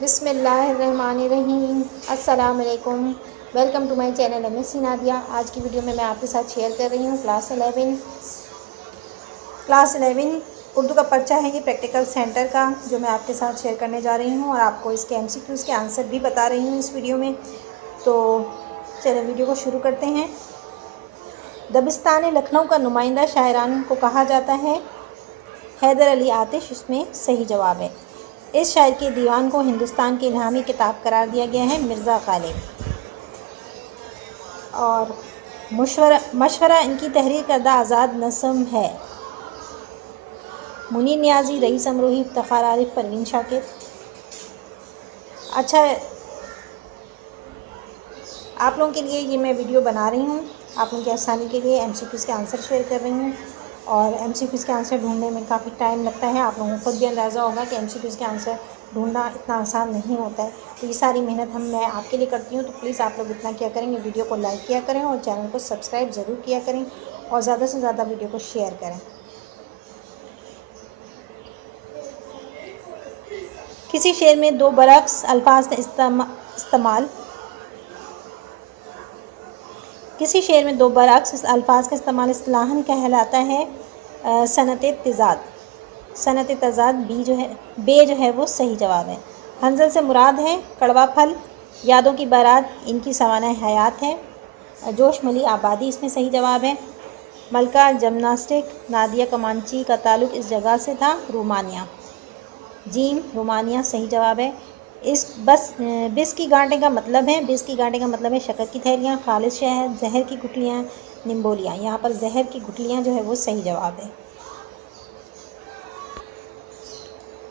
بسم اللہ الرحمن الرحیم۔ السلام علیکم، welcome to my channel MS Nadia. آج کی ویڈیو میں آپ کے ساتھ شیئر کر رہی ہوں کلاس 11 اردو کا پرچہ ہے، یہ پریکٹیکل سینٹر کا، جو میں آپ کے ساتھ شیئر کرنے جا رہی ہوں، اور آپ کو اس کے MCQs کے آنسر بھی بتا رہی ہوں اس ویڈیو میں۔ تو چلیں ویڈیو کو شروع کرتے ہیں۔ دبستان لکھنؤ کا نمائندہ شاعران کو کہا جاتا ہے؟ حیدر علی آتش اس میں صحیح جواب ہے۔ اس شاعر کے دیوان کو ہندوستان کی الہامی کتاب قرار دیا گیا ہے، مرزا غالب۔ اور مشورہ ان کی تحریر کردہ آزاد نظم ہے۔ منیر نیازی، رئیس امروہی، افتخار عارف، پروین شاکر۔ اچھا، آپ لوگوں کے لیے یہ میں ویڈیو بنا رہی ہوں، آپ لوگوں کی آسانی کے لیے MCQs کے آنسر شیئر کر رہی ہوں، اور MCQs کے آنسر ڈھونڈنے میں کافی ٹائم لگتا ہے۔ آپ لوگوں کو خود بھی اندازہ ہوگا کہ MCQs کے آنسر ڈھونڈنا اتنا آسان نہیں ہوتا ہے، تو یہ ساری محنت میں آپ کے لیے کرتی ہوں۔ تو پلیز آپ لوگ اتنا کیا کریں گے، ویڈیو کو لائک کیا کریں اور چینل کو سبسکرائب ضرور کیا کریں، اور زیادہ سے زیادہ ویڈیو کو شیئر کریں۔ کسی شعر میں دو برعکس الفاظ کا استعمال کسی شعر میں دو برعکس الفاظ کا استعمال اصطلاحاً کہلاتا ہے صنعت تضاد۔ صنعت تضاد بے جو ہے وہ صحیح جواب ہے۔ حنظل سے مراد ہے کڑوا پھل، یادوں کی بارات ان کی سوانح حیات ہے، جوش ملی آبادی اس میں صحیح جواب ہے۔ ملکہ جمناسٹک نادیہ کمانچی کا تعلق اس جگہ سے تھا، رومانیہ۔ جیم رومانیہ صحیح جواب ہے۔ بس کی گانٹیں کا مطلب ہے، بس کی گانٹیں کا مطلب ہے شکر کی تھیلیاں، خالص شہد، زہر کی گٹھلیاں، نمبولیاں۔ یہاں پر زہر کی گٹھلیاں جو ہے وہ صحیح جواب ہے۔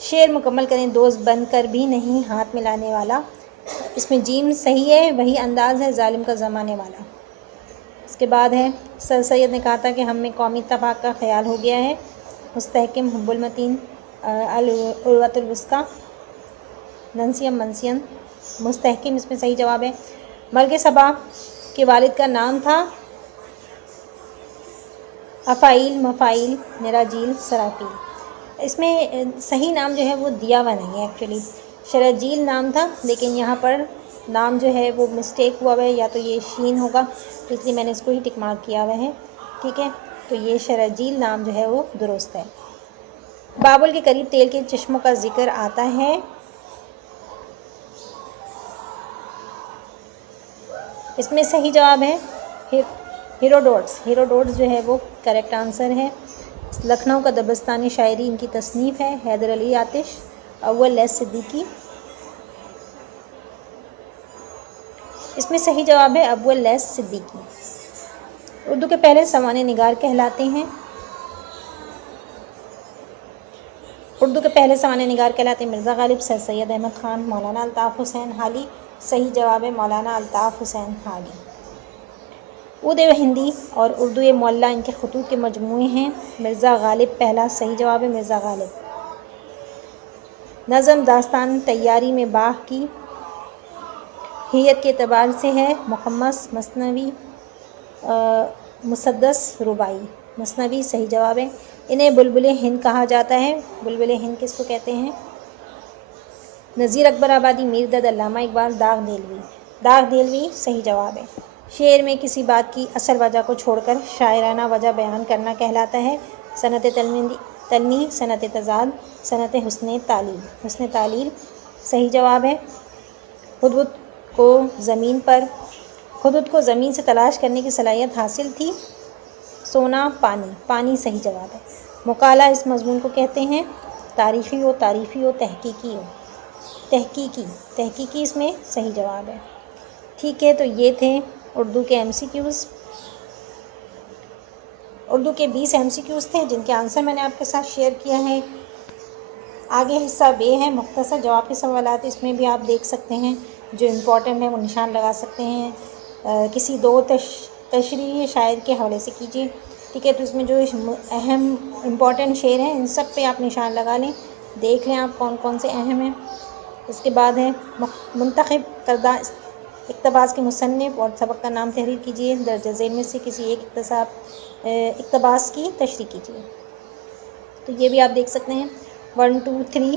شعر مکمل کریں، دوست بن کر بھی نہیں ہاتھ ملانے والا، اس میں جیم صحیح ہے، وہی انداز ہے ظالم کا زمانے والا۔ اس کے بعد ہے سر سید نے کہا تھا کہ ہم میں قومی اتفاق کا خیال ہو گیا ہے، مستحکم، حب المتین، العروۃ الوثقیٰ، ننسیم منسین۔ مستحکم اس میں صحیح جواب ہے۔ ملک سبا کے والد کا نام تھا افعیل، مفعیل، نراجیل، سرافیل۔ اس میں صحیح نام جو ہے وہ دیا ہوا نہیں ہے، ایکچولی شرجیل نام تھا، لیکن یہاں پر نام جو ہے وہ مسٹیک ہوا ہے، یا تو یہ شین ہوگا، تو اس لیے میں نے اس کو ہی ٹک مارک کیا ہوا ہے، ٹھیک ہے۔ تو یہ شرجیل نام جو ہے وہ درست ہے۔ بابل کے قریب تیل کے چشموں کا ذکر آتا ہے، اس میں صحیح جواب ہے ہیروڈوٹس۔ ہیروڈوٹس جو ہے وہ کریکٹ آنسر ہے۔ لکھنؤ کا دبستانی شاعری ان کی تصنیف ہے، حیدر علی آتش، اول لیث صدیقی۔ اس میں صحیح جواب ہے اول لیث صدیقی۔ اردو کے پہلے سوانح نگار کہلاتے ہیں؟ اردو کے پہلے سوانح نگار کہلاتے ہیں مرزا غالب، سر سید احمد خان، مولانا الطاف حسین حالی۔ صحیح جواب ہے مولانا الطاف حسین حالی۔ عود ہندی اور اردو معلیٰ ان کے خطوط کے مجموعے ہیں، مرزا غالب پہلا صحیح جواب ہے، مرزا غالب۔ نظم داستان تیاری میں باغ کی ہیئت کے اعتبار سے ہے، مخمس، مثنوی، مسدس، رباعی۔ مثنوی صحیح جواب ہے۔ انہیں بلبل ہند کہا جاتا ہے، بلبل ہند کس کو کہتے ہیں؟ نذیر اکبر آبادی، میر دد، علامہ اقبال، داغ دہلوی۔ داغ دہلوی صحیح جواب ہے۔ شعر میں کسی بات کی اصل وجہ کو چھوڑ کر شاعرانہ وجہ بیان کرنا کہلاتا ہے، صنعت تلمی، صنعت تضاد، صنعت حسن تعلیل۔ حسن تعلیل صحیح جواب ہے۔ ہدہد کو زمین سے تلاش کرنے کی صلاحیت حاصل تھی، سونا، پانی۔ پانی صحیح جواب ہے۔ مقالہ اس مضمون کو کہتے ہیں، تعریفی ہو، تحقیقی ہو، تحقیقی اس میں صحیح جواب ہے، ٹھیک ہے۔ تو یہ تھے اردو کے MCQs۔ اردو کے 20 MCQs تھے، جن کے آنسر میں نے آپ کے ساتھ شیئر کیا ہے۔ آگے حصہ بے ہے، مختصر جواب کے سوالات، اس میں بھی آپ دیکھ سکتے ہیں، جو امپورٹنٹ ہیں وہ نشان لگا سکتے ہیں۔ کسی دو تشریحی شاعر کے حوالے سے کیجیے، ٹھیک ہے۔ تو اس میں جو اہم امپورٹنٹ شعر ہیں ان سب پہ آپ نشان لگا لیں، دیکھ لیں آپ کون کون سے اہم ہیں۔ اس کے بعد ہے منتخب کردہ اقتباس کے مصنف اور سبق کا نام تحریر کیجیے، درج ذیل میں سے کسی ایک اقتباس کی تشریح کیجیے۔ تو یہ بھی آپ دیکھ سکتے ہیں، 1 2 3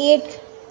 8